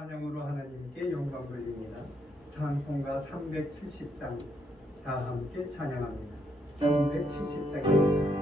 찬양으로 하나님께 영광 돌립니다. 찬송가 370장 다 함께 찬양합니다. 370장입니다.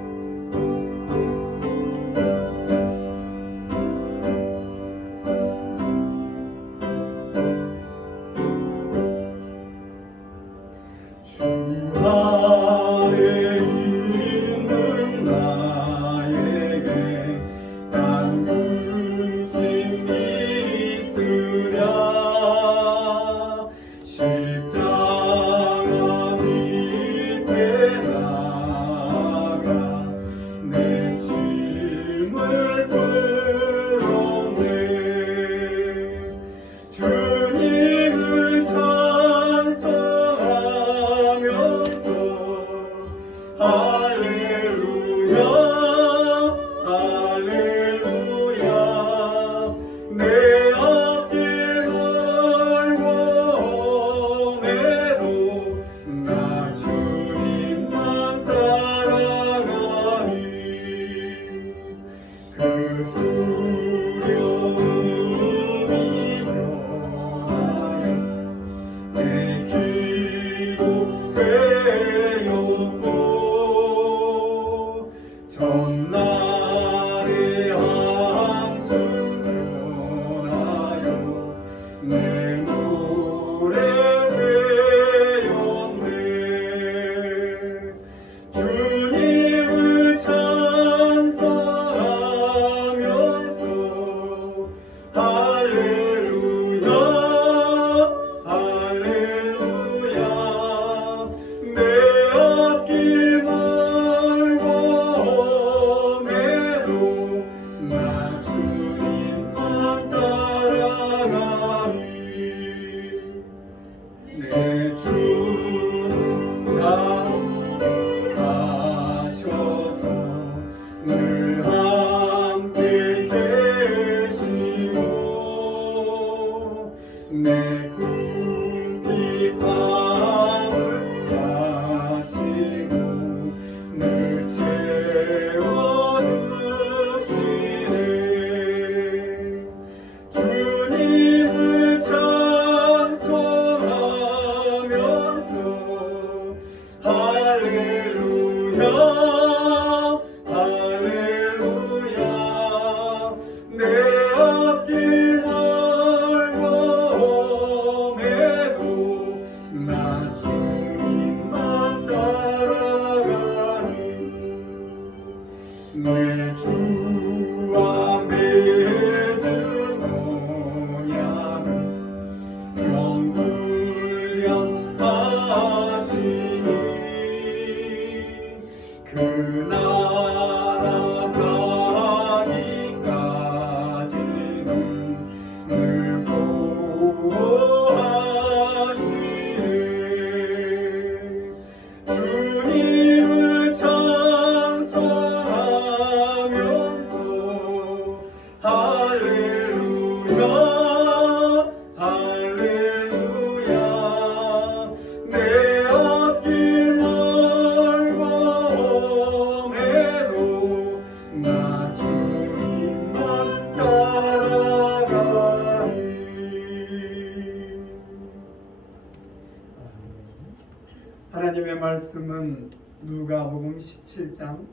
하나님의 말씀은 누가복음 17장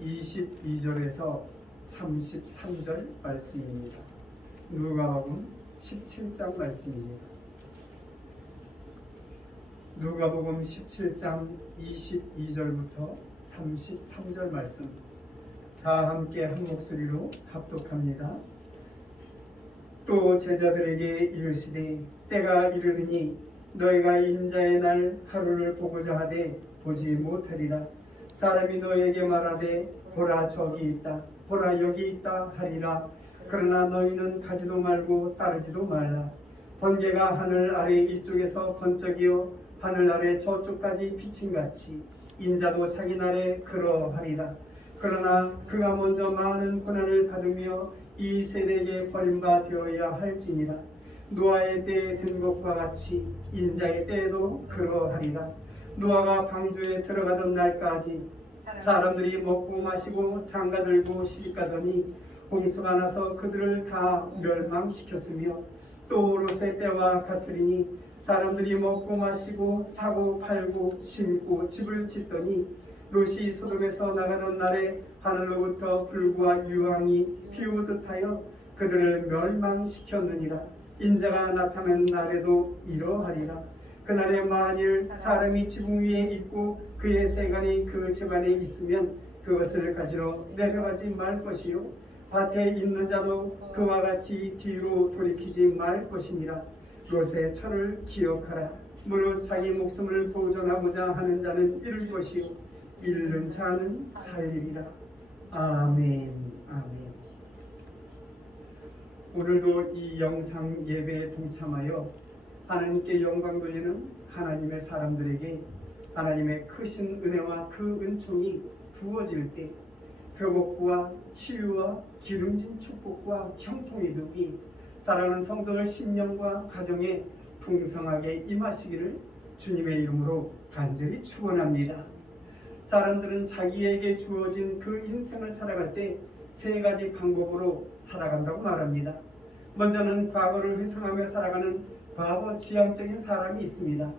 22절에서 33절 말씀입니다. 누가복음 17장 말씀입니다. 누가복음 17장 22절부터 33절 말씀 다 함께 한 목소리로 합독합니다. 또 제자들에게 이르시되 때가 이르느니 너희가 인자의 날 하루를 보고자 하되 보지 못하리라. 사람이 너희에게 말하되 보라 저기 있다 보라 여기 있다 하리라. 그러나 너희는 가지도 말고 따르지도 말라. 번개가 하늘 아래 이쪽에서 번쩍이어 하늘 아래 저쪽까지 비침같이 인자도 자기 날에 그러하리라. 그러나 그가 먼저 많은 고난을 받으며 이 세대에게 버림바 되어야 할지니라. 노아의 때에 든 것과 같이 인자의 때에도 그러하리라. 노아가 방주에 들어가던 날까지 사람들이 먹고 마시고 장가들고 시집가더니 홍수가 나서 그들을 다 멸망시켰으며 또 롯의 때와 같으리니 사람들이 먹고 마시고 사고 팔고 심고 집을 짓더니 롯이 소돔에서 나가던 날에 하늘로부터 불과 유황이 비오듯하여 그들을 멸망시켰느니라. 인자가 나타나는 날에도 이러하리라. 그날에 만일 사람이 지붕 위에 있고 그의 세간이 그 집안에 있으면 그것을 가지러 내려가지 말 것이요 밭에 있는 자도 그와 같이 뒤로 돌이키지 말 것이니라. 롯의 철을 기억하라. 무릇 자기 목숨을 보존하고자 하는 자는 잃을 것이요 잃는 자는 살리리라. 아멘. 아멘. 오늘도 이 영상 예배에 동참하여 하나님께 영광 돌리는 하나님의 사람들에게 하나님의 크신 은혜와 그 은총이 부어질 때 회복과 치유와 기름진 축복과 형통의 덕이 사랑하는 성도들 심령과 가정에 풍성하게 임하시기를 주님의 이름으로 간절히 축원합니다. 사람들은 자기에게 주어진 그 인생을 살아갈 때 세 가지 방법으로 살아간다고 말합니다. 먼저는 과거를 회상하며 살아가는 과거 지향적인 사람이 있습니다.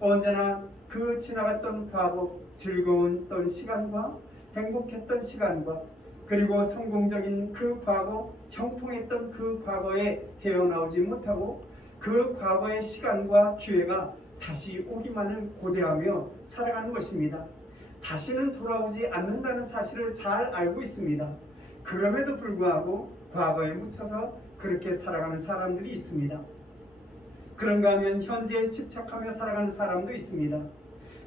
언제나 그 지나갔던 과거, 즐거웠던 시간과 행복했던 시간과 그리고 성공적인 그 과거, 형통했던 그 과거에 헤어나오지 못하고 그 과거의 시간과 기회가 다시 오기만을 고대하며 살아가는 것입니다. 다시는 돌아오지 않는다는 사실을 잘 알고 있습니다. 그럼에도 불구하고 과거에 묻혀서 그렇게 살아가는 사람들이 있습니다. 그런가 하면 현재에 집착하며 살아가는 사람도 있습니다.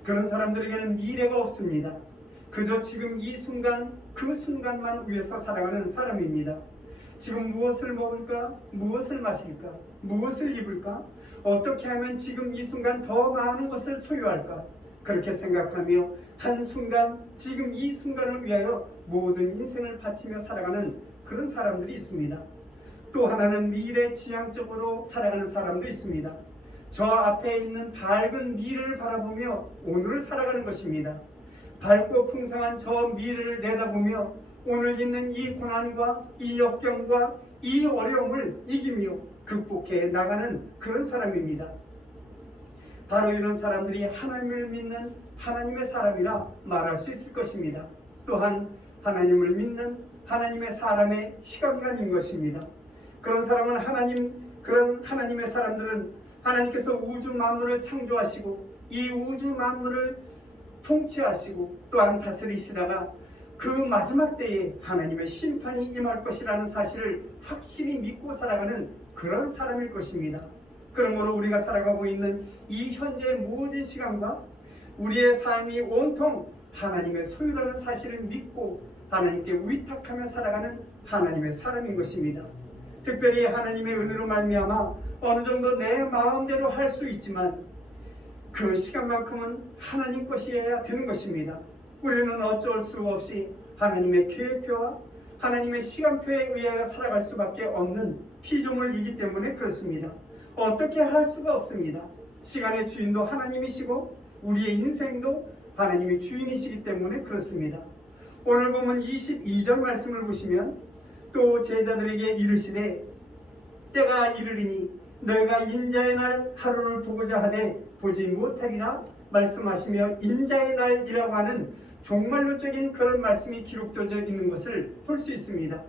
그런 사람들에게는 미래가 없습니다. 그저 지금 이 순간, 그 순간만 위해서 살아가는 사람입니다. 지금 무엇을 먹을까? 무엇을 마실까? 무엇을 입을까? 어떻게 하면 지금 이 순간 더 많은 것을 소유할까? 그렇게 생각하며 한순간, 지금 이 순간을 위하여 모든 인생을 바치며 살아가는 그런 사람들이 있습니다. 또 하나는 미래 지향적으로 살아가는 사람도 있습니다. 저 앞에 있는 밝은 미래를 바라보며 오늘을 살아가는 것입니다. 밝고 풍성한 저 미래를 내다보며 오늘 있는 이 고난과 이 역경과 이 어려움을 이기며 극복해 나가는 그런 사람입니다. 바로 이런 사람들이 하나님을 믿는 하나님의 사람이라 말할 수 있을 것입니다. 또한 하나님을 믿는 하나님의 사람의 시간관인 것입니다. 그런 사람은 그런 하나님의 사람들은 하나님께서 우주 만물을 창조하시고 이 우주 만물을 통치하시고 또한 다스리시다가 그 마지막 때에 하나님의 심판이 임할 것이라는 사실을 확실히 믿고 살아가는 그런 사람일 것입니다. 그러므로 우리가 살아가고 있는 이 현재의 모든 시간과 우리의 삶이 온통 하나님의 소유라는 사실을 믿고 하나님께 위탁하며 살아가는 하나님의 사람인 것입니다. 특별히 하나님의 은혜로 말미암아 어느 정도 내 마음대로 할 수 있지만 그 시간만큼은 하나님 것이어야 되는 것입니다. 우리는 어쩔 수 없이 하나님의 계획표와 하나님의 시간표에 의하여 살아갈 수밖에 없는 피조물이기 때문에 그렇습니다. 어떻게 할 수가 없습니다. 시간의 주인도 하나님이시고 우리의 인생도 하나님이 주인이시기 때문에 그렇습니다. 오늘 보면 22절 말씀을 보시면 또 제자들에게 이르시되 때가 이르리니 너희가 인자의 날 하루를 보고자 하되 보지 못하리라 말씀하시며 인자의 날이라고 하는 종말론적인 그런 말씀이 기록되어 있는 것을 볼 수 있습니다.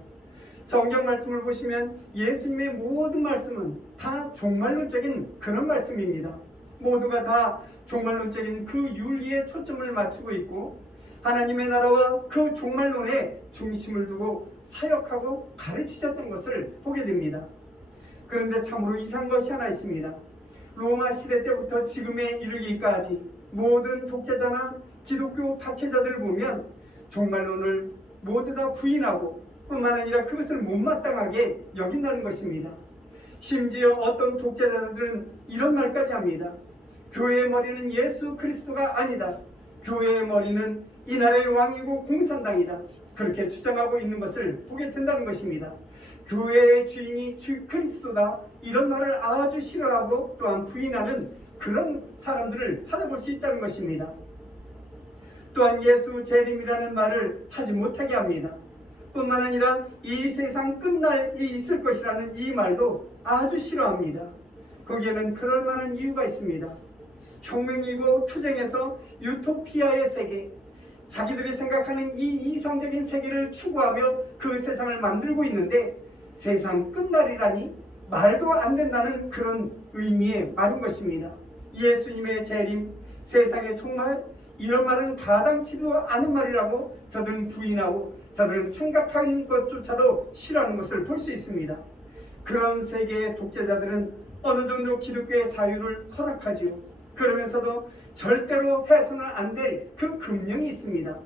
성경 말씀을 보시면 예수님의 모든 말씀은 다 종말론적인 그런 말씀입니다. 모두가 다 종말론적인 그 윤리에 초점을 맞추고 있고 하나님의 나라와 그 종말론에 중심을 두고 사역하고 가르치셨던 것을 보게 됩니다. 그런데 참으로 이상한 것이 하나 있습니다. 로마 시대 때부터 지금에 이르기까지 모든 독재자나 기독교 박해자들을 보면 종말론을 모두 다 부인하고 뿐만 아니라 그것을 못마땅하게 여긴다는 것입니다. 심지어 어떤 독재자들은 이런 말까지 합니다. 교회의 머리는 예수 그리스도가 아니다. 교회의 머리는 이 나라의 왕이고 공산당이다. 그렇게 주장하고 있는 것을 보게 된다는 것입니다. 교회의 주인이 주 그리스도다. 이런 말을 아주 싫어하고 또한 부인하는 그런 사람들을 찾아볼 수 있다는 것입니다. 또한 예수 재림이라는 말을 하지 못하게 합니다. 뿐만 아니라 이 세상 끝날이 있을 것이라는 이 말도 아주 싫어합니다. 거기에는 그럴 만한 이유가 있습니다. 혁명이고 투쟁에서 유토피아의 세계, 자기들이 생각하는 이 이상적인 세계를 추구하며 그 세상을 만들고 있는데 세상 끝날이라니 말도 안 된다는 그런 의미의 말인 것입니다. 예수님의 재림, 세상에 정말 이런 말은 가당치도 않은 말이라고 저들은 부인하고 저들은 생각하는 것조차도 싫어하는 것을 볼 수 있습니다. 그런 세계의 독재자들은 어느 정도 기독교의 자유를 허락하지요. 그러면서도 절대로 해서는 안 될 그 금령이 있습니다.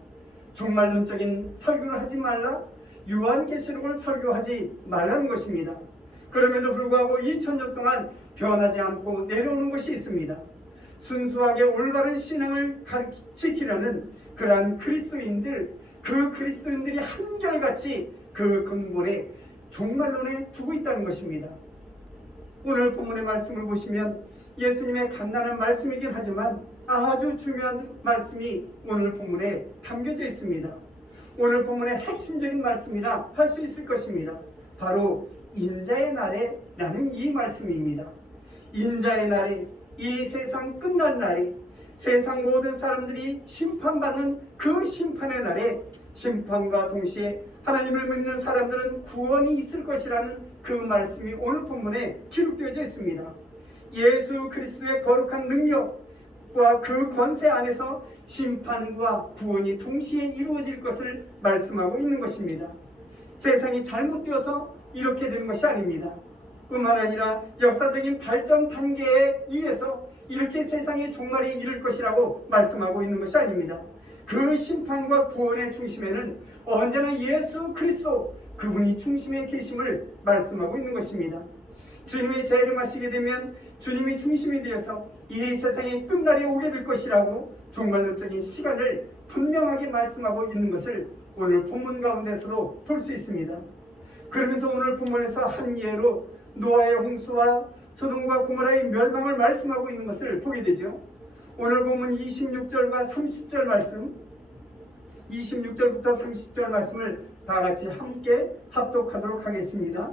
종말론적인 설교를 하지 말라, 요한계시록을 설교하지 말라는 것입니다. 그럼에도 불구하고 2000년 동안 변하지 않고 내려오는 것이 있습니다. 순수하게 올바른 신앙을 지키려는 그러한 그리스도인들, 그 그리스도인들이 한결같이 그 근본에 종말론에 두고 있다는 것입니다. 오늘 본문의 말씀을 보시면 예수님의 간단한 말씀이긴 하지만 아주 중요한 말씀이 오늘 본문에 담겨져 있습니다. 오늘 본문의 핵심적인 말씀이라 할 수 있을 것입니다. 바로 인자의 날에 라는 이 말씀입니다. 인자의 날에, 이 세상 끝날 날에, 세상 모든 사람들이 심판받는 그 심판의 날에 심판과 동시에 하나님을 믿는 사람들은 구원이 있을 것이라는 그 말씀이 오늘 본문에 기록되어져 있습니다. 예수 그리스도의 거룩한 능력과 그 권세 안에서 심판과 구원이 동시에 이루어질 것을 말씀하고 있는 것입니다. 세상이 잘못되어서 이렇게 되는 것이 아닙니다. 뿐만 아니라 역사적인 발전 단계에 의해서 이렇게 세상의 종말이 이를 것이라고 말씀하고 있는 것이 아닙니다. 그 심판과 구원의 중심에는 언제나 예수 그리스도, 그분이 중심에 계심을 말씀하고 있는 것입니다. 주님이 재림하시게 되면 주님이 중심이 되어서 이 세상의 끝날이 오게 될 것이라고 종말론적인 시간을 분명하게 말씀하고 있는 것을 오늘 본문 가운데서도 볼 수 있습니다. 그러면서 오늘 본문에서 한 예로 노아의 홍수와 소돔과 고모라의 멸망을 말씀하고 있는 것을 보게 되죠. 오늘 본문 26절과 30절 말씀, 26절부터 30절 말씀을 다 같이 함께 합독하도록 하겠습니다.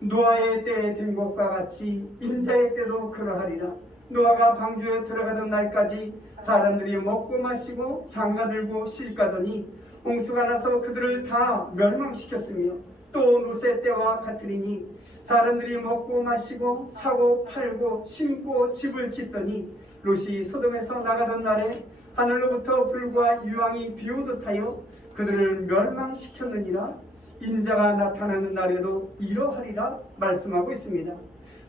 노아의 때에 된 것과 같이 인자의 때도 그러하리라. 노아가 방주에 들어가던 날까지 사람들이 먹고 마시고 장가들고 실가더니 홍수가 나서 그들을 다 멸망시켰으며 또 롯의 때와 같으리니 사람들이 먹고 마시고 사고 팔고 심고 집을 짓더니 롯이 소돔에서 나가던 날에 하늘로부터 불과 유황이 비오듯 하여 그들을 멸망시켰느니라. 인자가 나타나는 날에도 이러하리라 말씀하고 있습니다.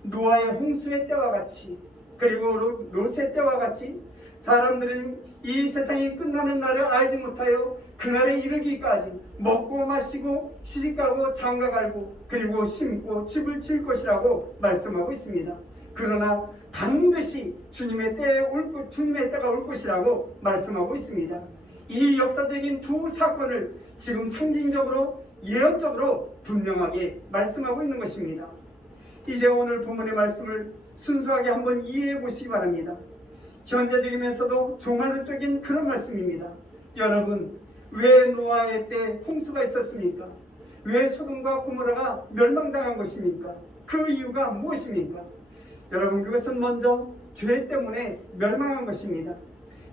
노아의 홍수의 때와 같이, 그리고 롯의 때와 같이 사람들은 이 세상이 끝나는 날을 알지 못하여 그날에 이르기까지 먹고 마시고 시집가고 장가갈고 그리고 심고 집을 지을 것이라고 말씀하고 있습니다. 그러나 반드시 주님의 때가 올 것이라고 말씀하고 있습니다. 이 역사적인 두 사건을 지금 상징적으로 예언적으로 분명하게 말씀하고 있는 것입니다. 이제 오늘 본문의 말씀을 순수하게 한번 이해해 보시기 바랍니다. 현재적이면서도 종말론적인 그런 말씀입니다. 여러분, 왜 노아의 때 홍수가 있었습니까? 왜 소돔과 고모라가 멸망당한 것입니까? 그 이유가 무엇입니까? 여러분, 그것은 먼저 죄 때문에 멸망한 것입니다.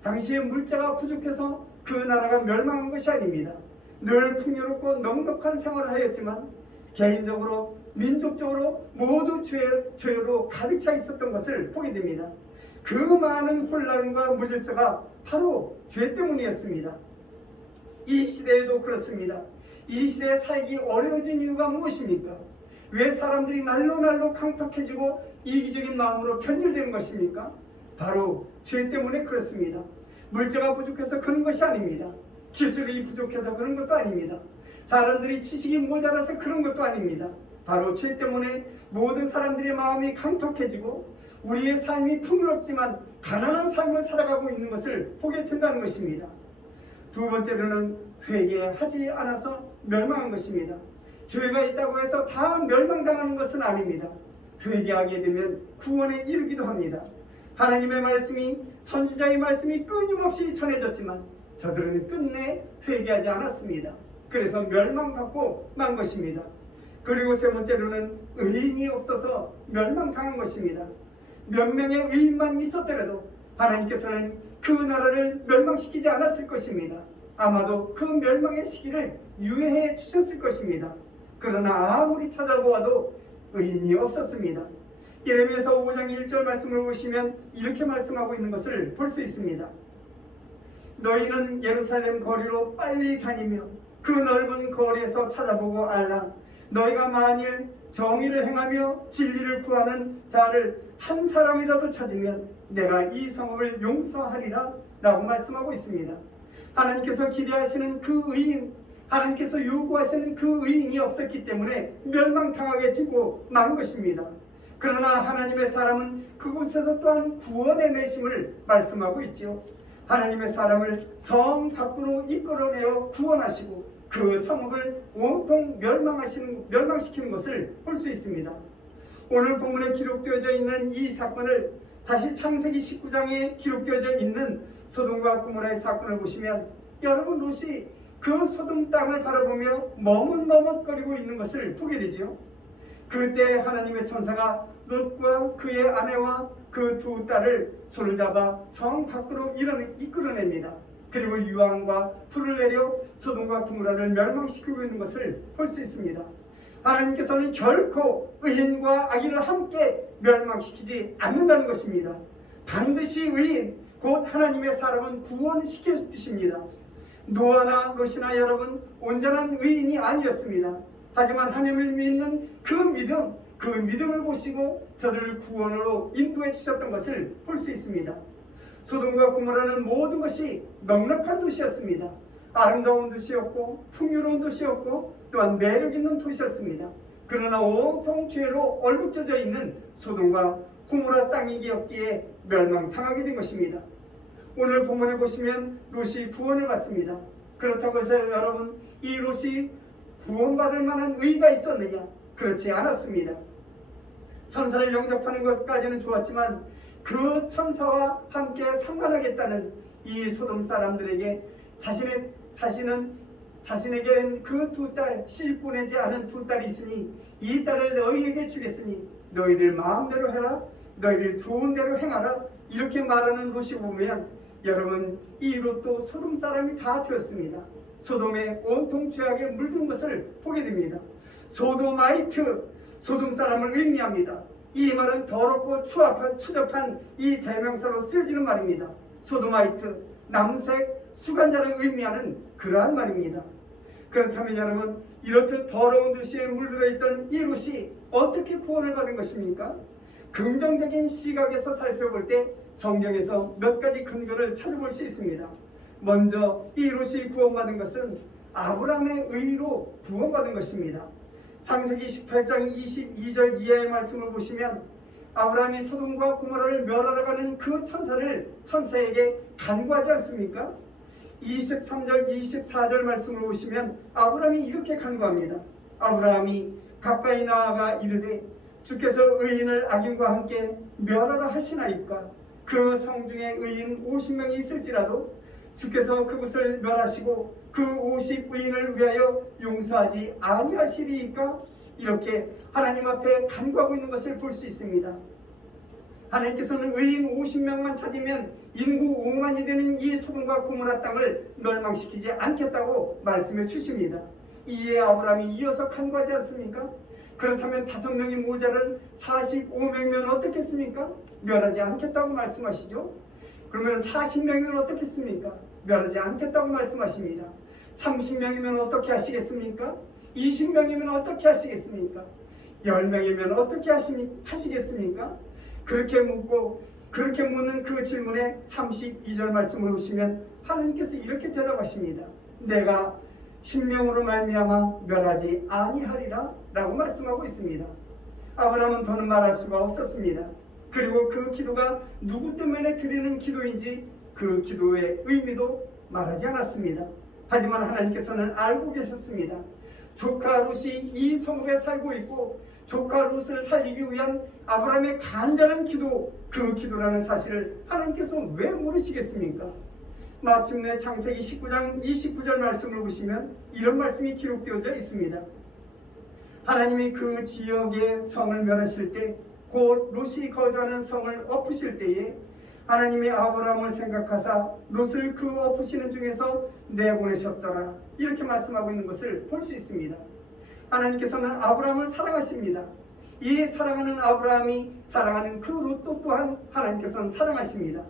당시에 물자가 부족해서 그 나라가 멸망한 것이 아닙니다. 늘 풍요롭고 넉넉한 생활을 하였지만 개인적으로 민족적으로 모두 죄로 가득 차 있었던 것을 보게 됩니다. 그 많은 혼란과 무질서가 바로 죄 때문이었습니다. 이 시대에도 그렇습니다. 이 시대에 살기 어려워진 이유가 무엇입니까? 왜 사람들이 날로 강팍해지고 이기적인 마음으로 변질되는 것입니까? 바로 죄 때문에 그렇습니다. 물자가 부족해서 그런 것이 아닙니다. 기술이 부족해서 그런 것도 아닙니다. 사람들이 지식이 모자라서 그런 것도 아닙니다. 바로 죄 때문에 모든 사람들의 마음이 강팍해지고 우리의 삶이 풍요롭지만 가난한 삶을 살아가고 있는 것을 보게 된다는 것입니다. 두 번째로는 회개하지 않아서 멸망한 것입니다. 죄가 있다고 해서 다 멸망당하는 것은 아닙니다. 회개하게 되면 구원에 이르기도 합니다. 하나님의 말씀이, 선지자의 말씀이 끊임없이 전해졌지만 저들은 끝내 회개하지 않았습니다. 그래서 멸망받고 만 것입니다. 그리고 세 번째로는 의인이 없어서 멸망당한 것입니다. 몇 명의 의인만 있었더라도 하나님께서는 그 나라를 멸망시키지 않았을 것입니다. 아마도 그 멸망의 시기를 유예해 주셨을 것입니다. 그러나 아무리 찾아보아도 의인이 없었습니다. 예레미야서 5장 1절 말씀을 보시면 이렇게 말씀하고 있는 것을 볼 수 있습니다. 너희는 예루살렘 거리로 빨리 다니며 그 넓은 거리에서 찾아보고 알라. 너희가 만일 정의를 행하며 진리를 구하는 자를 한 사람이라도 찾으면 내가 이 성읍을 용서하리라 라고 말씀하고 있습니다. 하나님께서 기대하시는 그 의인, 하나님께서 요구하시는 그 의인이 없었기 때문에 멸망당하게 되고 만 것입니다. 그러나 하나님의 사람은 그곳에서 또한 구원의 내심을 말씀하고 있죠. 하나님의 사람을 성 밖으로 이끌어내어 구원하시고 그 성읍을 온통 멸망시키는 것을 볼 수 있습니다. 오늘 본문에 기록되어져 있는 이 사건을 다시 창세기 19장에 기록되어져 있는 소돔과 고모라의 사건을 보시면 여러분 롯이 그 소돔 땅을 바라보며 머뭇머뭇거리고 있는 것을 보게 되죠. 그때 하나님의 천사가 롯과 그의 아내와 그 두 딸을 손을 잡아 성 밖으로 이끌어냅니다. 그리고 유황과 불을 내려 소돔과 고모라를 멸망시키고 있는 것을 볼 수 있습니다. 하나님께서는 결코 의인과 악인을 함께 멸망시키지 않는다는 것입니다. 반드시 의인, 곧 하나님의 사람은 구원시켜 주십니다. 노아나 롯이나 여러분 온전한 의인이 아니었습니다. 하지만 하나님을 믿는 그 믿음을 보시고 저들을 구원으로 인도해 주셨던 것을 볼 수 있습니다. 소돔과 고모라는 모든 것이 넉넉한 도시였습니다. 아름다운 도시였고 풍요로운 도시였고 또한 매력 있는 도시였습니다. 그러나 온통 죄로 얼룩져져 있는 소돔과 고모라 땅이기였기에 멸망당하게 된 것입니다. 오늘 본문에 보시면 롯이 구원을 받습니다. 그렇다고 해서 여러분 이 롯이 구원받을 만한 의의가 있었느냐? 그렇지 않았습니다. 천사를 영접하는 것까지는 좋았지만 그 천사와 함께 상관하겠다는 이 소돔 사람들에게 자신에게 그 두 딸, 시집 보내지 않은 두 딸이 있으니 이 딸을 너희에게 주겠으니 너희들 마음대로 해라, 너희들 좋은 대로 행하라, 이렇게 말하는 롯이 보면 여러분 이 롯도 소돔 사람이 다 되었습니다. 소돔의 온통 죄악에 물든 것을 보게 됩니다. 소도마이트, 소돔 사람을 의미합니다. 이 말은 더럽고 추잡한 이 대명사로 쓰여지는 말입니다. 소도마이트, 남색, 수간자를 의미하는 그러한 말입니다. 그렇다면 여러분 이렇듯 더러운 도시에 물들어 있던 이 롯이 어떻게 구원을 받은 것입니까? 긍정적인 시각에서 살펴볼 때 성경에서 몇 가지 근거를 찾아볼 수 있습니다. 먼저 이 롯이 구원받은 것은 아브라함의 의로 구원받은 것입니다. 창세기 18장 22절 이하의 말씀을 보시면 아브라함이 소돔과 고모라를 멸하러 가는 그 천사에게 간구하지 않습니까? 23절 24절 말씀을 보시면 아브라함이 이렇게 간구합니다. 아브라함이 가까이 나아가 이르되 주께서 의인을 악인과 함께 멸하라 하시나이까? 그 성중에 의인 50명이 있을지라도 주께서 그곳을 멸하시고 그 50의인을 위하여 용서하지 아니하시리이까? 이렇게 하나님 앞에 간구하고 있는 것을 볼 수 있습니다. 하나님께서는 의인 50명만 찾으면 인구 5만이 되는 이 소돔과 고모라 땅을 멸망시키지 않겠다고 말씀해 주십니다. 이에 아브라함이 이어서 간구하지 않습니까? 그렇다면 5명이 모자른 45명이면 어떻겠습니까? 멸하지 않겠다고 말씀하시죠. 그러면 40명이면 어떻겠습니까? 멸하지 않겠다고 말씀하십니다. 30명이면 어떻게 하시겠습니까? 20명이면 어떻게 하시겠습니까? 10명이면 어떻게 하시겠습니까? 그렇게 묻는 그 질문에 32절 말씀을 보시면 하나님께서 이렇게 대답하십니다. 내가 신명으로 말미암아 멸하지 아니하리라 라고 말씀하고 있습니다. 아브라함은 더는 말할 수가 없었습니다. 그리고 그 기도가 누구 때문에 드리는 기도인지 그 기도의 의미도 말하지 않았습니다. 하지만 하나님께서는 알고 계셨습니다. 조카 롯이 이 성읍에 살고 있고 조카 롯을 살리기 위한 아브라함의 간절한 기도, 그 기도라는 사실을 하나님께서 왜 모르시겠습니까? 마침내 창세기 19장 29절 말씀을 보시면 이런 말씀이 기록되어져 있습니다. 하나님이 그 지역의 성을 멸하실 때 곧 롯이 거주하는 성을 엎으실 때에 하나님이 아브라함을 생각하사 롯을 그 엎으시는 중에서 내보내셨더라. 이렇게 말씀하고 있는 것을 볼 수 있습니다. 하나님께서는 아브라함을 사랑하십니다. 이 사랑하는 아브라함이 사랑하는 그 롯도 또한 하나님께서는 사랑하십니다.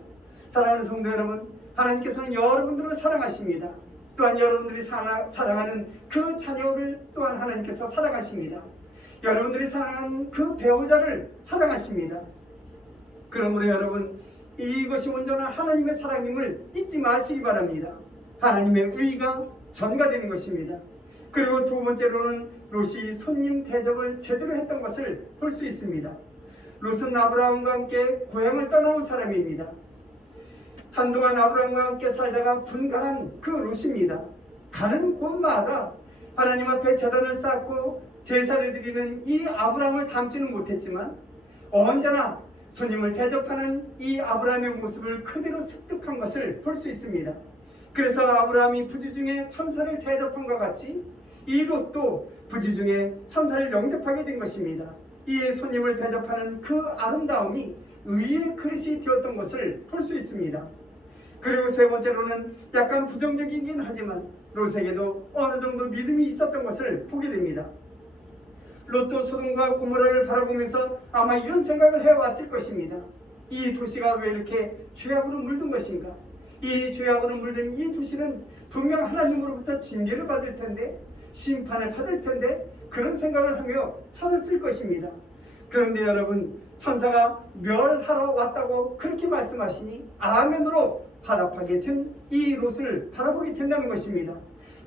사랑하는 성도 여러분, 하나님께서는 여러분들을 사랑하십니다. 또한 여러분들이 사랑하는 그 자녀를 또한 하나님께서 사랑하십니다. 여러분들이 사랑하는 그 배우자를 사랑하십니다. 그러므로 여러분, 이것이 온전한 하나님의 사랑임을 잊지 마시기 바랍니다. 하나님의 의가 전가되는 것입니다. 그리고 두 번째로는 롯이 손님 대접을 제대로 했던 것을 볼 수 있습니다. 롯은 아브라함과 함께 고향을 떠나온 사람입니다. 한동안 아브라함과 함께 살다가 분가한 그 롯입니다. 가는 곳마다 하나님 앞에 제단을 쌓고 제사를 드리는 이 아브라함을 닮지는 못했지만 언제나 손님을 대접하는 이 아브라함의 모습을 그대로 습득한 것을 볼 수 있습니다. 그래서 아브라함이 부지 중에 천사를 대접한 것 같이 이 롯도 부지 중에 천사를 영접하게 된 것입니다. 이에 손님을 대접하는 그 아름다움이 의의 그릇이 되었던 것을 볼 수 있습니다. 그리고 세 번째로는 약간 부정적이긴 하지만 롯에게도 어느 정도 믿음이 있었던 것을 보게 됩니다. 롯도 소돔과 고모라를 바라보면서 아마 이런 생각을 해왔을 것입니다. 이 도시가 왜 이렇게 죄악으로 물든 것인가? 이 죄악으로 물든 이 도시는 분명 하나님으로부터 징계를 받을 텐데, 심판을 받을 텐데, 그런 생각을 하며 살았을 것입니다. 그런데 여러분, 천사가 멸하러 왔다고 그렇게 말씀하시니 아멘으로 화답하게 된 이 롯을 바라보게 된다는 것입니다.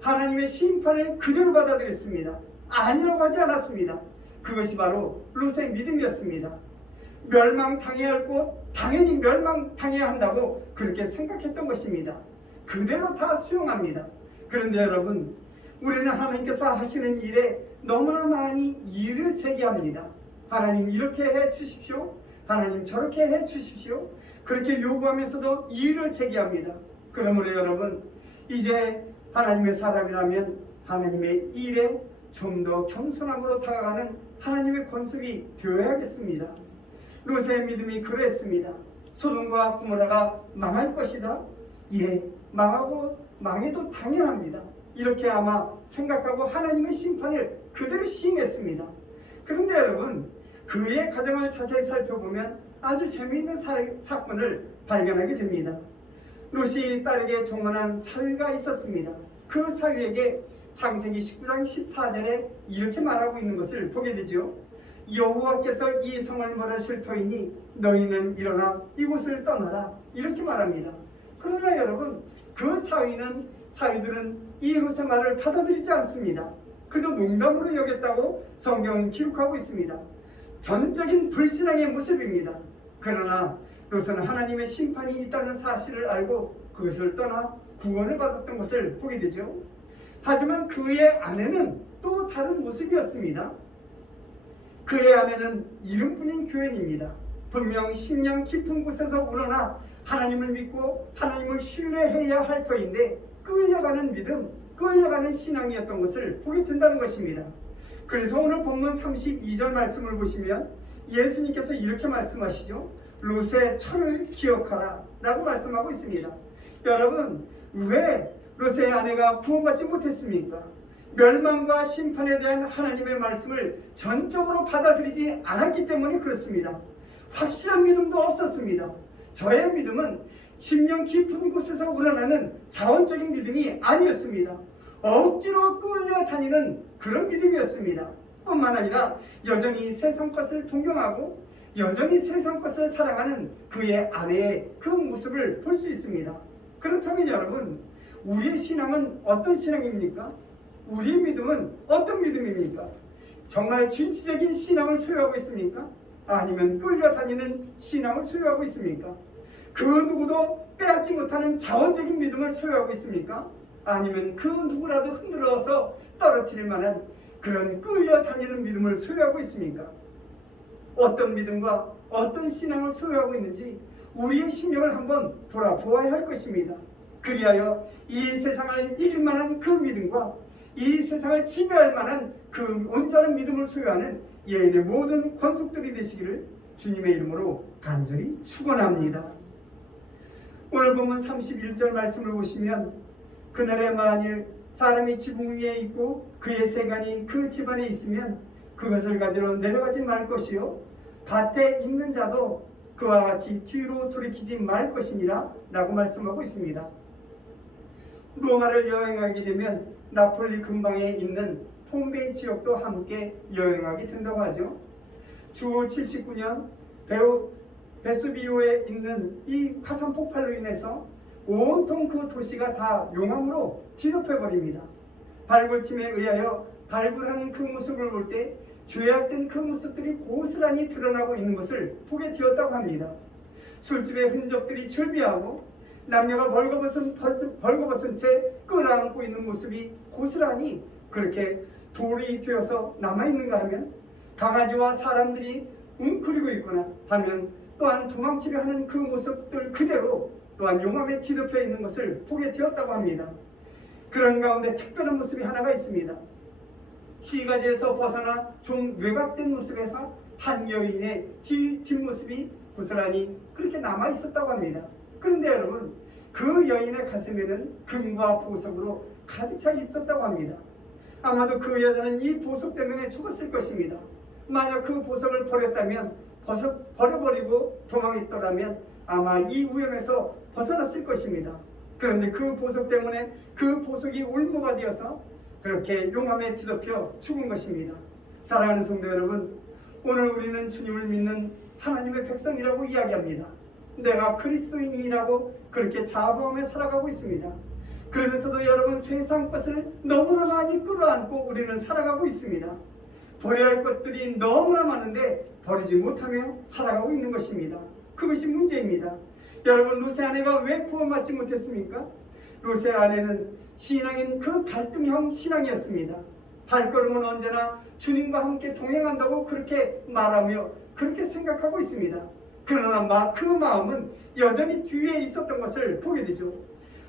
하나님의 심판을 그대로 받아들였습니다. 아니라고 하지 않았습니다. 그것이 바로 롯의 믿음이었습니다. 멸망당해야 할 곳 당연히 멸망당해야 한다고 그렇게 생각했던 것입니다. 그대로 다 수용합니다. 그런데 여러분, 우리는 하나님께서 하시는 일에 너무나 많이 이의를 제기합니다. 하나님 이렇게 해 주십시오. 하나님 저렇게 해 주십시오. 그렇게 요구하면서도 이의를 제기합니다. 그러므로 여러분, 이제 하나님의 사람이라면 하나님의 일에 좀 더 겸손함으로 다가가는 하나님의 권속이 되어야겠습니다. 롯의 믿음이 그랬습니다. 소돔과 고모라가 망할 것이다. 예, 망하고 망해도 당연합니다. 이렇게 아마 생각하고 하나님의 심판을 그대로 시인했습니다. 그런데 여러분, 그의 가정을 자세히 살펴보면 아주 재미있는 사건을 발견하게 됩니다. 롯이 딸에게 종언한 사위가 있었습니다. 그 사위에게 창세기 19장 14절에 이렇게 말하고 있는 것을 보게 되죠. 여호와께서 이 성을 멀으실 터이니 너희는 일어나 이곳을 떠나라. 이렇게 말합니다. 그러나 여러분, 그 사위들은 이 롯의 말을 받아들이지 않습니다. 그저 농담으로 여겼다고 성경은 기록하고 있습니다. 전적인 불신앙의 모습입니다. 그러나 롯은 하나님의 심판이 있다는 사실을 알고 그것을 떠나 구원을 받았던 것을 보게 되죠. 하지만 그의 아내는 또 다른 모습이었습니다. 그의 아내는 이름뿐인 교인입니다. 분명 심령 깊은 곳에서 우러나 하나님을 믿고 하나님을 신뢰해야 할 터인데 끌려가는 믿음, 끌려가는 신앙이었던 것을 보게 된다는 것입니다. 그래서 오늘 본문 32절 말씀을 보시면 예수님께서 이렇게 말씀하시죠. 롯의 철을 기억하라 라고 말씀하고 있습니다. 여러분, 왜 롯의 아내가 구원받지 못했습니까? 멸망과 심판에 대한 하나님의 말씀을 전적으로 받아들이지 않았기 때문에 그렇습니다. 확실한 믿음도 없었습니다. 저의 믿음은 심령 깊은 곳에서 우러나는 자원적인 믿음이 아니었습니다. 억지로 끌려다니는 그런 믿음이었습니다. 뿐만 아니라 여전히 세상 것을 동경하고 여전히 세상 것을 사랑하는 그의 아내의 그 모습을 볼 수 있습니다. 그렇다면 여러분, 우리의 신앙은 어떤 신앙입니까? 우리의 믿음은 어떤 믿음입니까? 정말 진취적인 신앙을 소유하고 있습니까? 아니면 끌려다니는 신앙을 소유하고 있습니까? 그 누구도 빼앗지 못하는 자원적인 믿음을 소유하고 있습니까? 아니면 그 누구라도 흔들어서 떨어뜨릴 만한 그런 끌려다니는 믿음을 소유하고 있습니까? 어떤 믿음과 어떤 신앙을 소유하고 있는지 우리의 심령을 한번 돌아보아야 할 것입니다. 그리하여 이 세상을 이길 만한 그 믿음과 이 세상을 지배할 만한 그 온전한 믿음을 소유하는 예인의 모든 권속들이 되시기를 주님의 이름으로 간절히 축원합니다. 오늘 본문 31절 말씀을 보시면 그날에 만일 사람이 지붕 위에 있고 그의 세간이 그 집안에 있으면 그것을 가지러 내려가지 말 것이요 밭에 있는 자도 그와 같이 뒤로 돌이키지 말 것이니라 라고 말씀하고 있습니다. 로마를 여행하게 되면 나폴리 근방에 있는 폼베이 지역도 함께 여행하게 된다고 하죠. 주 79년 베수비오에 있는 이 화산 폭발로 인해서 온통 그 도시가 다 용암으로 뒤덮여 버립니다. 발굴팀에 의하여 발굴하는 그 모습을 볼 때 죄악된 그 모습들이 고스란히 드러나고 있는 것을 보게 되었다고 합니다. 술집의 흔적들이 절비하고 남녀가 벌거벗은 채 끌어안고 있는 모습이 고스란히 그렇게 돌이 되어서 남아있는가 하면 강아지와 사람들이 웅크리고 있거나 하면 또한 도망치려 하는 그 모습들 그대로 또한 용암에 뒤덮여 있는 것을 보게 되었다고 합니다. 그런 가운데 특별한 모습이 하나가 있습니다. 시가지에서 벗어나 좀 외곽된 모습에서 한 여인의 뒷모습이 고스란히 그렇게 남아 있었다고 합니다. 그런데 여러분, 그 여인의 가슴에는 금과 보석으로 가득 차 있었다고 합니다. 아마도 그 여자는 이 보석 때문에 죽었을 것입니다. 만약 그 보석을 버렸다면, 버려버리고 도망했더라면 아마 이 위험에서 벗어났을 것입니다. 그런데 그 보석 때문에 그 보석이 울무가 되어서 그렇게 용암에 뒤덮여 죽은 것입니다. 사랑하는 성도 여러분, 오늘 우리는 주님을 믿는 하나님의 백성이라고 이야기합니다. 내가 그리스도인이라고 그렇게 자부하며 살아가고 있습니다. 그러면서도 여러분, 세상 것을 너무나 많이 끌어안고 우리는 살아가고 있습니다. 버려야 할 것들이 너무나 많은데 버리지 못하며 살아가고 있는 것입니다. 그것이 문제입니다. 여러분, 루세 아내가 왜 구원받지 못했습니까? 루세 아내는 신앙인 그 갈등형 신앙이었습니다. 발걸음은 언제나 주님과 함께 동행한다고 그렇게 말하며 그렇게 생각하고 있습니다. 그러나 그 마음은 여전히 뒤에 있었던 것을 보게 되죠.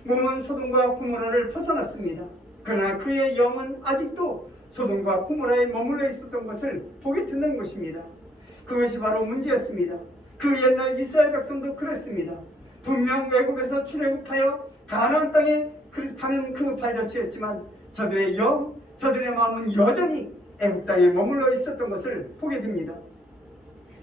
몸은 소돔과 고모라를 벗어났습니다. 그러나 그의 영은 아직도 소돔과 고모라에 머물러 있었던 것을 보게 되는 것입니다. 그것이 바로 문제였습니다. 그 옛날 이스라엘 백성도 그랬습니다. 분명 외국에서 출애굽하여 가나안 땅에 가는 그 발자취였지만 저들의 영, 저들의 마음은 여전히 애국 땅에 머물러 있었던 것을 보게 됩니다.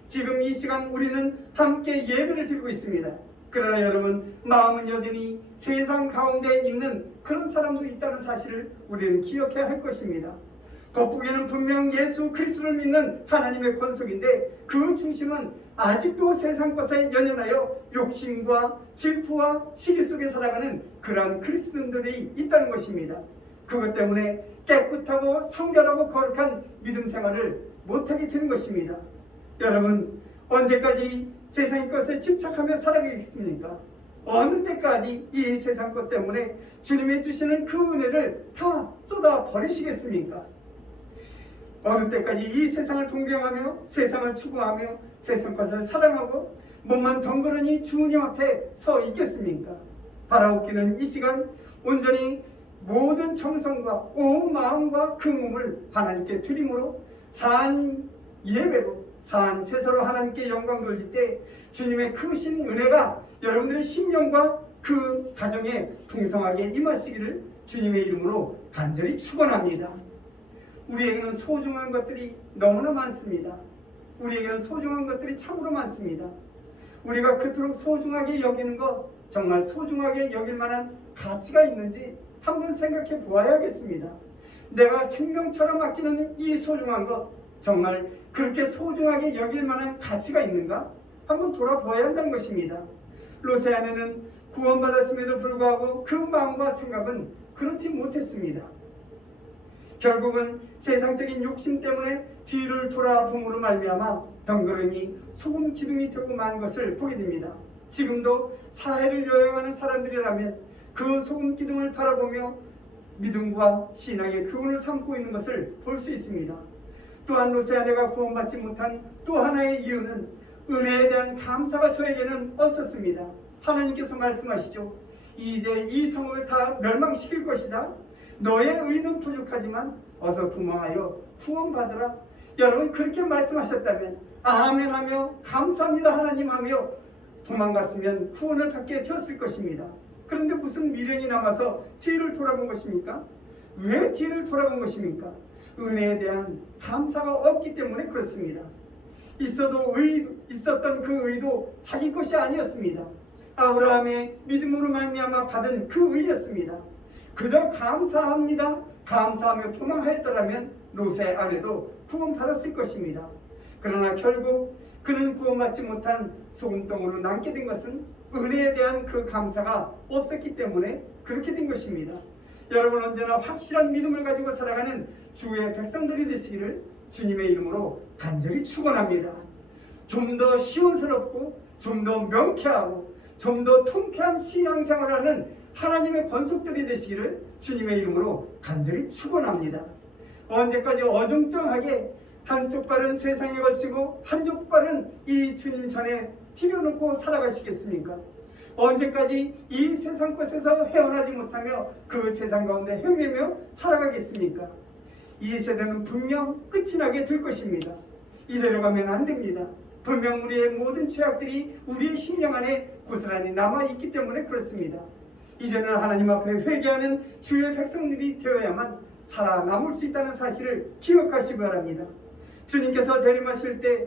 지금 이 시간 우리는 함께 예배를 드리고 있습니다. 그러나 여러분, 마음은 여전히 세상 가운데 있는 그런 사람도 있다는 사실을 우리는 기억해야 할 것입니다. 겉보기에는 분명 예수 그리스도를 믿는 하나님의 권속인데 그 중심은 아직도 세상 것에 연연하여 욕심과 질투와 시기 속에 살아가는 그러한 그리스도인들이 있다는 것입니다. 그것 때문에 깨끗하고 성결하고 거룩한 믿음 생활을 못하게 되는 것입니다. 여러분, 언제까지 세상의 것에 집착하며 살아가겠습니까? 어느 때까지 이 세상 것 때문에 주님이 주시는 그 은혜를 다 쏟아 버리시겠습니까? 어느 때까지 이 세상을 동경하며 세상을 추구하며 세상 것을 사랑하고 몸만 덩그러니 주님 앞에 서 있겠습니까? 바라옵기는 이 시간 온전히 모든 정성과 온 마음과 그 몸을 하나님께 드림으로 산 예배로 산 제사로 하나님께 영광 돌릴 때 주님의 크신 은혜가 여러분들의 심령과 그 가정에 풍성하게 임하시기를 주님의 이름으로 간절히 축원합니다. 우리에게는 소중한 것들이 너무나 많습니다. 우리에게는 소중한 것들이 참으로 많습니다. 우리가 그토록 소중하게 여기는 것, 정말 소중하게 여길 만한 가치가 있는지 한번 생각해 보아야겠습니다. 내가 생명처럼 아끼는 이 소중한 것, 정말 그렇게 소중하게 여길 만한 가치가 있는가? 한번 돌아보아야 한다는 것입니다. 루세 아내는 구원받았음에도 불구하고 그 마음과 생각은 그렇지 못했습니다. 결국은 세상적인 욕심 때문에 뒤를 돌아봄으로 말미암아 덩그러니 소금 기둥이 되고 만 것을 보게 됩니다. 지금도 사회를 여행하는 사람들이라면 그 소금 기둥을 바라보며 믿음과 신앙의 교훈을 삼고 있는 것을 볼 수 있습니다. 또한 루세 아내가 구원받지 못한 또 하나의 이유는 은혜에 대한 감사가 저에게는 없었습니다. 하나님께서 말씀하시죠. 이제 이 성을 다 멸망시킬 것이다. 너의 의는 부족하지만 어서 도망하여 구원받으라. 여러분 그렇게 말씀하셨다면 아멘하며 감사합니다 하나님 하며 도망갔으면 구원을 받게 되었을 것입니다. 그런데 무슨 미련이 남아서 뒤를 돌아본 것입니까? 왜 뒤를 돌아본 것입니까? 은혜에 대한 감사가 없기 때문에 그렇습니다. 있었던 그 의도 자기 것이 아니었습니다. 아브라함의 믿음으로 말미암아 받은 그 의였습니다. 그저 감사합니다 감사하며 도망하였더라면 롯의 아내도 구원받았을 것입니다. 그러나 결국 그는 구원받지 못한 소금덩으로 남게 된 것은 은혜에 대한 그 감사가 없었기 때문에 그렇게 된 것입니다. 여러분 언제나 확실한 믿음을 가지고 살아가는 주의 백성들이 되시기를 주님의 이름으로 간절히 축원합니다. 좀 더 시원스럽고 좀 더 명쾌하고 좀 더 통쾌한 신앙생활을 하는 하나님의 권속들이 되시기를 주님의 이름으로 간절히 축원합니다. 언제까지 어정쩡하게 한쪽 발은 세상에 걸치고 한쪽 발은 이 주님 전에 들여놓고 살아가시겠습니까? 언제까지 이 세상 것에서 헤어나지 못하며 그 세상 가운데 헤매며 살아가겠습니까? 이 세대는 분명 끝이 나게 될 것입니다. 이대로 가면 안 됩니다. 분명 우리의 모든 죄악들이 우리의 심령 안에 고스란히 남아있기 때문에 그렇습니다. 이제는 하나님 앞에 회개하는 주의 백성들이 되어야만 살아남을 수 있다는 사실을 기억하시기 바랍니다. 주님께서 재림하실 때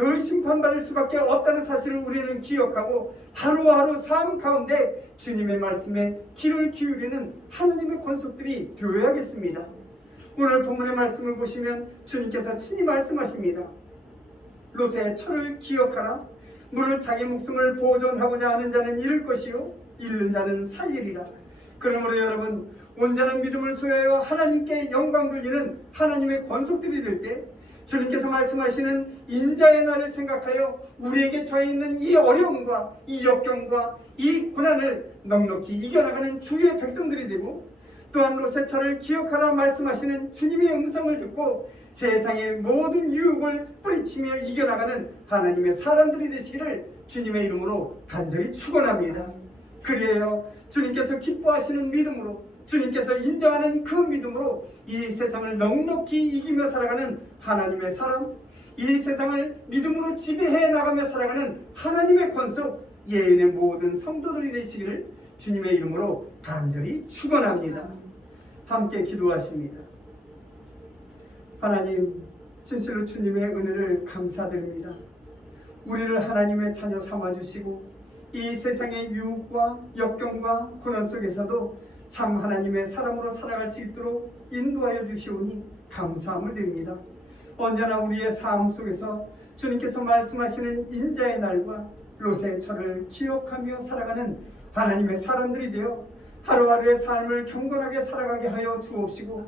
그 심판받을 수밖에 없다는 사실을 우리는 기억하고 하루하루 삶 가운데 주님의 말씀에 귀를 기울이는 하나님의 권속들이 되어야겠습니다. 오늘 본문의 말씀을 보시면 주님께서 친히 말씀하십니다. 롯의 철을 기억하라. 무릇 자기 목숨을 보존하고자 하는 자는 잃을 것이요 잃는 자는 살리리라. 그러므로 여러분 온전한 믿음을 소유하여 하나님께 영광 돌리는 하나님의 권속들이 될 때 주님께서 말씀하시는 인자의 날을 생각하여 우리에게 처해 있는 이 어려움과 이 역경과 이 고난을 넉넉히 이겨나가는 주의 백성들이 되고 또한 롯의 철을 기억하라 말씀하시는 주님의 음성을 듣고 세상의 모든 유혹을 뿌리치며 이겨나가는 하나님의 사람들이 되시기를 주님의 이름으로 간절히 축원합니다. 그리하여 주님께서 기뻐하시는 믿음으로 주님께서 인정하는 그 믿음으로 이 세상을 넉넉히 이기며 살아가는 하나님의 사람, 이 세상을 믿음으로 지배해 나가며 살아가는 하나님의 권속 예인의 모든 성도들이 되시기를 주님의 이름으로 간절히 축원합니다. 함께 기도하십니다. 하나님, 진실로 주님의 은혜를 감사드립니다. 우리를 하나님의 자녀 삼아주시고 이 세상의 유혹과 역경과 고난 속에서도 참 하나님의 사람으로 살아갈 수 있도록 인도하여 주시오니 감사함을 드립니다. 언제나 우리의 삶 속에서 주님께서 말씀하시는 인자의 날과 롯의 철을 기억하며 살아가는 하나님의 사람들이 되어 하루하루의 삶을 경건하게 살아가게 하여 주옵시고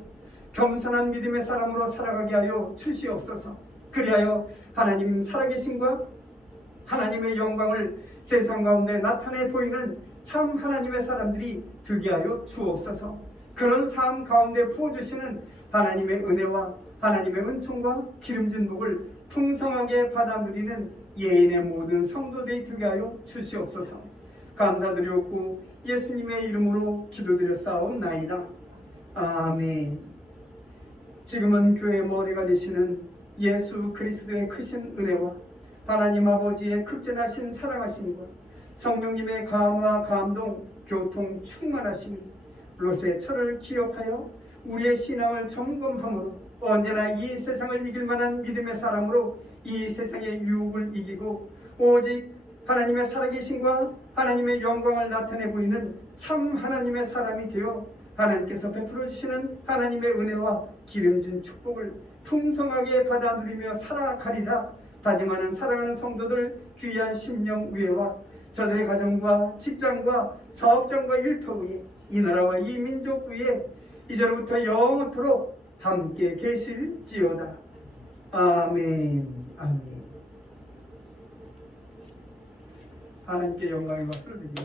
겸손한 믿음의 사람으로 살아가게 하여 주시옵소서. 그리하여 하나님 살아계신과 하나님의 영광을 세상 가운데 나타내 보이는 참 하나님의 사람들이 되게 하여 주옵소서. 그런 삶 가운데 부어주시는 하나님의 은혜와 하나님의 은총과 기름진 복을 풍성하게 받아 누리는 예인의 모든 성도들이 되게 하여 주시옵소서. 감사드리옵고 예수님의 이름으로 기도드렸사옵나이다. 아멘. 지금은 교회의 머리가 되시는 예수 그리스도의 크신 은혜와 하나님 아버지의 극진하신 사랑하심과 성령님의 감화 감동 교통 충만하심이 롯의 철을 기억하여 우리의 신앙을 점검함으로 언제나 이 세상을 이길 만한 믿음의 사람으로 이 세상의 유혹을 이기고 오직 하나님의 살아계심과 하나님의 영광을 나타내 보이는 참 하나님의 사람이 되어 하나님께서 베풀어 주시는 하나님의 은혜와 기름진 축복을 풍성하게 받아 누리며 살아가리라 다짐하는 사랑하는 성도들 귀한 심령 위에와 저들의 가정과 직장과 사업장과 일터 위에 이 나라와 이 민족 위에 이제로부터 영원토록 함께 계실지어다. 아멘. 아멘. 하나님께 영광의 박수를 드립니다.